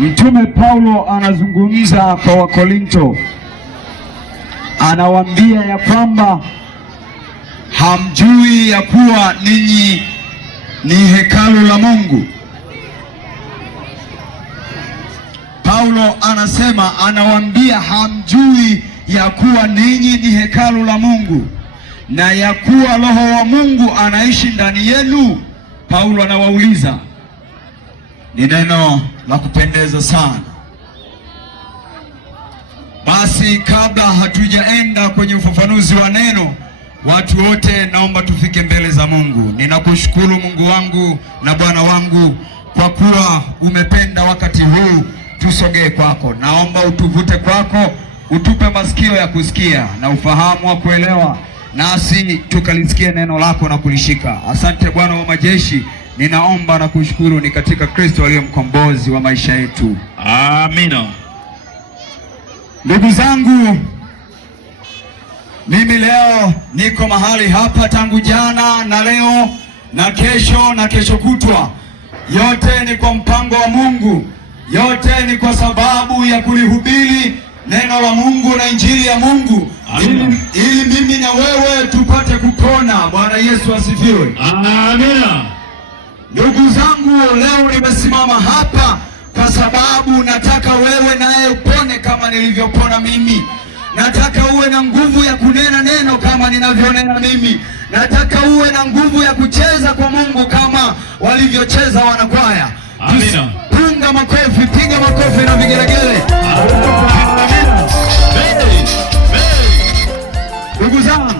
Mtume Paulo anazungumza kwa Wakorinto, anawaambia ya kwamba hamjui ya kuwa ninyi ni hekalu la Mungu. Paulo anasema, anawaambia hamjui ya kuwa ninyi ni hekalu la Mungu na ya kuwa Roho wa Mungu anaishi ndani yenu. Paulo anawauliza. Ni neno la kupendeza sana. Basi kabla hatujaenda kwenye ufafanuzi wa neno, watu wote naomba tufike mbele za Mungu. Ninakushukuru Mungu wangu na Bwana wangu kwa kuwa umependa wakati huu tusogee kwako. Naomba utuvute kwako, utupe masikio ya kusikia na ufahamu wa kuelewa, nasi tukalisikia neno lako na kulishika. Asante Bwana wa majeshi, ninaomba na kushukuru ni katika Kristo aliye mkombozi wa maisha yetu. Amina. Ndugu zangu, mimi leo niko mahali hapa tangu jana na leo na kesho kutwa. Yote ni kwa mpango wa Mungu. Yote ni kwa sababu ya kulihubiri neno la Mungu na injili ya Mungu, ili mimi na wewe tupate kupona. Bwana Yesu asifiwe. Amina. Ndugu zangu, leo nimesimama hapa kwa sababu nataka wewe naye upone kama nilivyopona mimi. Nataka uwe na nguvu ya kunena neno kama ninavyonena mimi. Nataka uwe na nguvu ya kucheza kwa Mungu kama walivyocheza wanakwaya. Amina. Punga makofi, piga makofi na vigelegele. Ndugu zangu,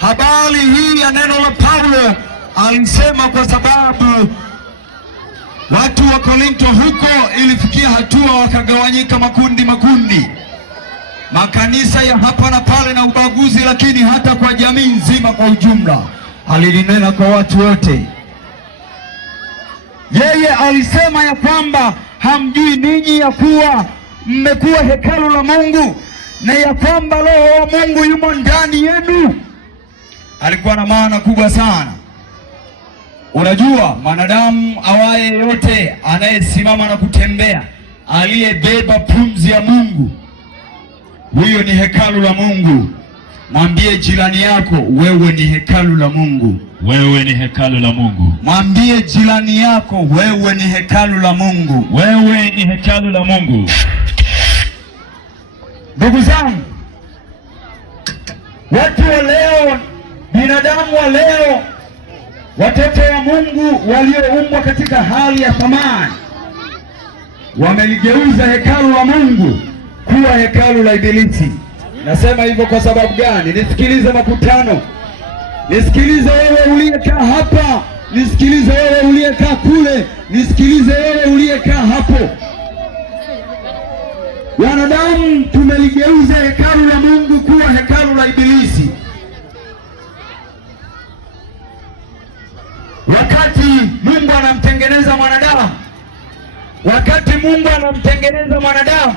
habari hii ya neno la Paulo alisema kwa sababu watu wa Korinto huko ilifikia hatua wakagawanyika makundi, makanisa ya hapa na pale na ubaguzi, lakini hata kwa jamii nzima kwa ujumla. Alilinena kwa watu wote. Yeye alisema ya kwamba hamjui ninyi ya kuwa mmekuwa hekalu la Mungu na ya kwamba Roho wa Mungu yumo ndani yenu. Alikuwa na maana kubwa sana. Unajua, mwanadamu awaye yote anayesimama na kutembea, aliyebeba pumzi ya Mungu, huyo ni hekalu la Mungu. Mwambie jirani yako, wewe ni hekalu la Mungu. Wewe ni hekalu la Mungu. Mwambie jirani yako, wewe ni hekalu la Mungu. Wewe ni hekalu la Mungu. Ndugu zangu, watu wa leo, binadamu wa leo, watoto wa Mungu walioumbwa katika hali ya thamani, wameligeuza hekalu la Mungu kuwa hekalu la Ibilisi. Nasema hivyo kwa sababu gani? Nisikilize makutano, nisikilize wewe uliyekaa hapa, nisikilize wewe uliyekaa kule, nisikilize wewe uliyekaa hapo. Wanadamu tumeligeuza hekalu la Mungu kuwa hekalu la Ibilisi. Wakati Mungu anamtengeneza mwanadamu,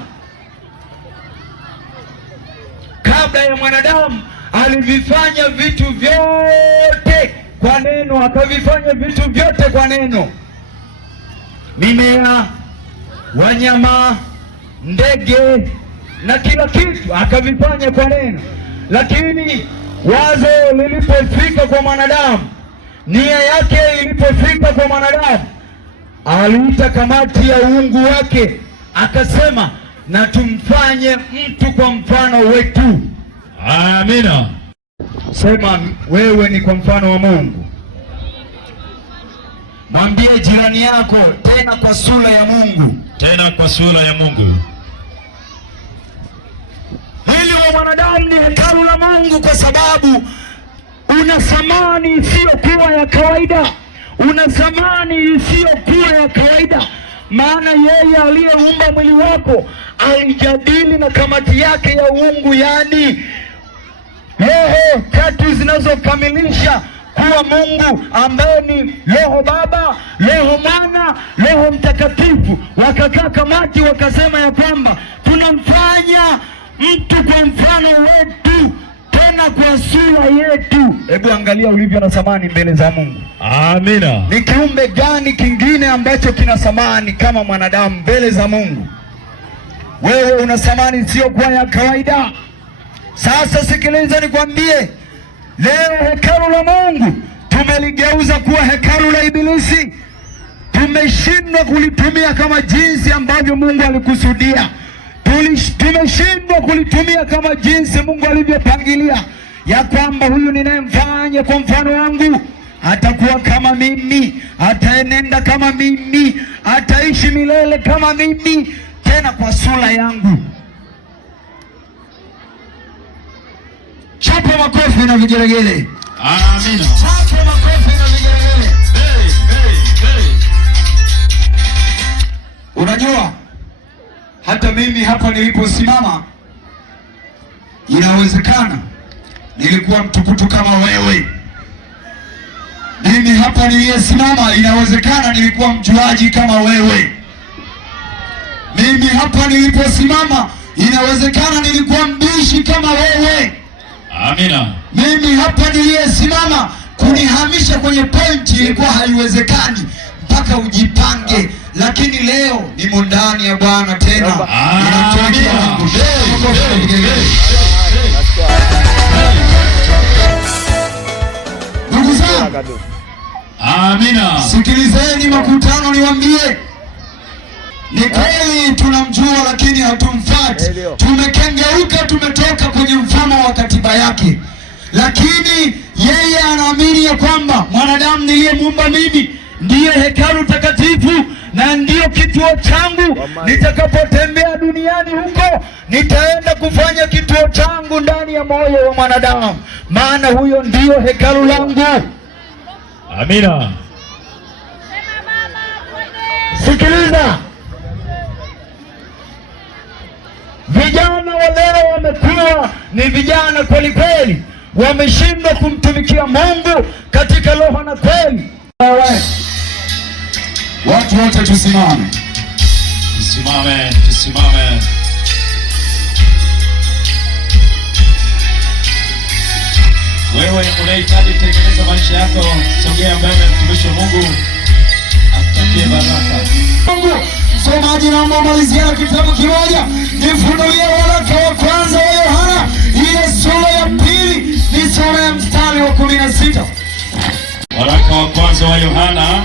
kabla ya mwanadamu alivifanya vitu vyote kwa neno, akavifanya vitu vyote kwa neno. Mimea, wanyama, ndege na kila kitu akavifanya kwa neno. Lakini wazo lilipofika kwa mwanadamu, nia yake ilipofika kwa mwanadamu, aliita kamati ya uungu wake, akasema na tumfanye mtu kwa mfano wetu. Amina. Sema wewe ni kwa mfano wa Mungu. Mwambie jirani yako, tena kwa sura ya Mungu. Tena kwa sura ya Mungu. Mwili wa mwanadamu ni hekalu la Mungu kwa sababu una thamani isiyokuwa ya kawaida. Una thamani isiyokuwa ya kawaida. Maana yeye aliyeumba mwili wako alijadili na kamati yake ya uungu, yani roho tatu zinazokamilisha kuwa Mungu, ambaye ni Roho Baba, Roho Mwana, Roho Mtakatifu. Wakakaa kamati wakasema ya kwamba tunamfanya mtu kwa mfano wetu, tena kwa sura yetu. Hebu angalia ulivyo na thamani mbele za Mungu. Amina. Ni kiumbe gani kingine ambacho kina thamani kama mwanadamu mbele za Mungu? Wewe una thamani sio kwa ya kawaida. Sasa sikiliza nikwambie, leo hekalu la Mungu tumeligeuza kuwa hekalu la Ibilisi. Tumeshindwa kulitumia kama jinsi ambavyo Mungu alikusudia. Tumeshindwa kulitumia kama jinsi Mungu alivyopangilia, ya kwamba huyu ninayemfanya kwa mfano wangu atakuwa kama mimi, ataenenda kama mimi, ataishi milele kama mimi, tena kwa sura yangu. Chapa makofi na vigelegele. Amina. Chapa makofi na vigelegele. Unajua, hata mimi hapa niliposimama, inawezekana nilikuwa mtukutu kama wewe. Mimi hapa niliyesimama, inawezekana nilikuwa mjuaji kama wewe. Mimi hapa niliposimama, inawezekana nilikuwa mbishi kama wewe. Amina. Mimi hapa niliyesimama, kunihamisha kwenye pointi ilikuwa haiwezekani, mpaka ujipange. Lakini leo nimo ndani ya Bwana tena. Ndugu zangu, amina, sikilizeni makutano, niwaambie, ni kweli tunamjua lakini hatumfuati. Tumekengeuka, tumetoka kwenye mfumo wa katiba yake, lakini yeye anaamini ya kwamba mwanadamu niliyemuumba mimi ndiye hekalu takatifu na ndiyo kituo changu. Nitakapotembea duniani huko, nitaenda kufanya kituo changu ndani ya moyo wa mwanadamu, maana huyo ndiyo hekalu langu. Amina. Sikiliza, vijana wa leo wamekuwa ni vijana kweli kweli, wameshindwa kumtumikia Mungu katika roho na kweli. Watu wote tusimame. Tusimame, tusimame. Wewe unahitaji kutengeneza maisha yako, sogea mbele, mtumishi wa Mungu atakie baraka. Mungu, somaji naomba malizia kitabu kimoja. Nifunulie waraka wa kwanza wa Yohana, ile sura ya pili, ni sura ya mstari wa 16. Waraka wa kwanza wa Yohana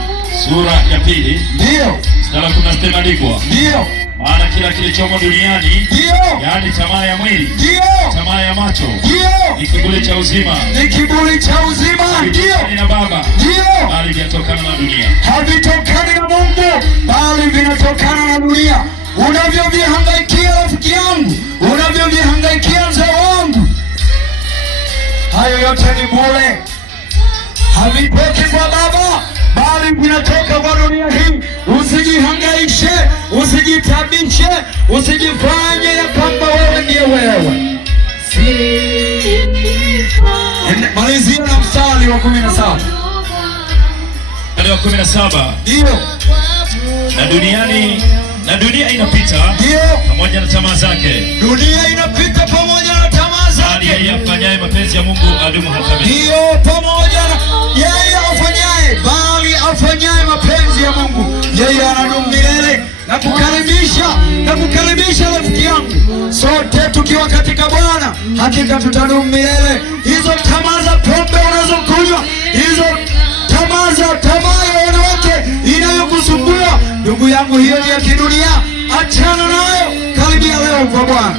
sura ya pili, ndio mstari wa 16 imeandikwa. Ndio. Maana kila kilichomo duniani, ndio, yaani tamaa ya mwili, ndio, tamaa ya macho, ndio, ni kiburi cha uzima, ni kiburi cha uzima, ndio, na Baba, ndio, bali vinatokana na dunia. Havitokani na Mungu, bali vinatokana na dunia. Unavyovihangaikia rafiki yangu, unavyovihangaikia mzee wangu, hayo yote ni bure. Havitoki kwa Baba, bali vinatoka kwa dunia hii. Usijihangaishe, usijitabishe, usijifanye ya kwamba wewe ndiye wewe. Malizia na mstari wa 17. Mstari wa 17. Ndio. Na dunia inapita, ndio, pamoja na tamaa zake. Dunia inapita pamoja na tamaa zake. Bali yeye afanyaye mapenzi ya Mungu adumu hata milele. Ndio, pamoja na yeye afanyaye, bali afanyaye mapenzi ya Mungu, yeye anadumu milele. Na kukaribisha rafiki yangu, sote tukiwa katika Bwana, hakika tutadumu milele. Hizo tamaa za pombe unazokunywa, hizo tamaa ya wanawake inayokusumbua, ndugu yangu, hiyo ni ya kidunia. Achana nayo, karibia leo kwa Bwana.